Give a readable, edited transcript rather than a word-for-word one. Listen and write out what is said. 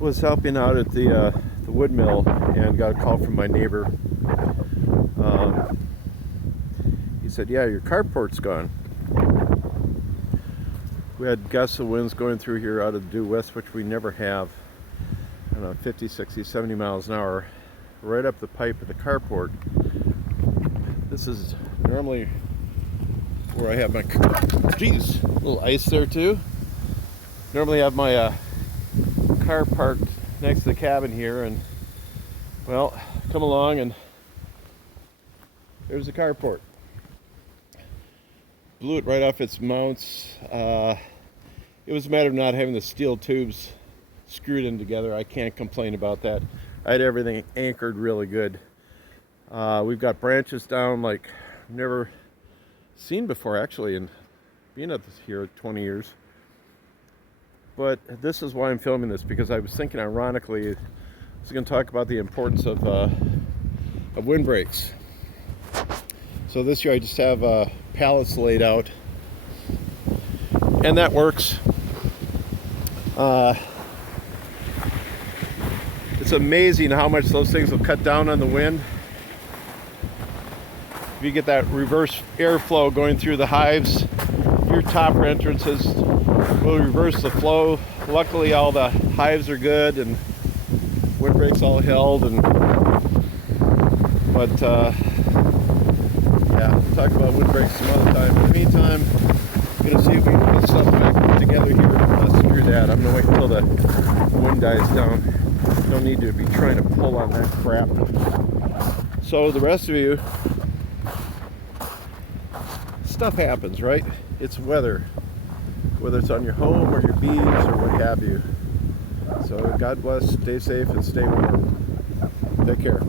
Was helping out at the wood mill and got a call from my neighbor. He said, "Yeah, your carport's gone." We had gusts of winds going through here out of the due west, which we never have. I don't know, 50, 60, 70 miles an hour, right up the pipe of the carport. This is normally where I have my, geez, a little ice there too. Normally I have my car parked next to the cabin here, and well, come along and there's the carport. Blew it right off its mounts. It was a matter of not having the steel tubes screwed in together. I can't complain about that. I had everything anchored really good. We've got branches down like never seen before, actually, and being at this here 20 years. But this is why I'm filming this, because I was thinking, ironically, I was going to talk about the importance of windbreaks. So this year I just have pallets laid out, and that works. It's amazing how much those things will cut down on the wind. If you get that reverse airflow going through the hives, your topper entrances will reverse the flow. Luckily, all the hives are good and windbreaks all held. But yeah, we'll talk about windbreaks some other time. In the meantime, I'm going to see if we can get stuff back together here. Screw that. I'm going to wait until the wind dies down. Don't need to be trying to pull on that crap. So the rest of you, stuff happens, right? It's weather, whether it's on your home or your bees or what have you. So God bless, stay safe and stay warm. Take care.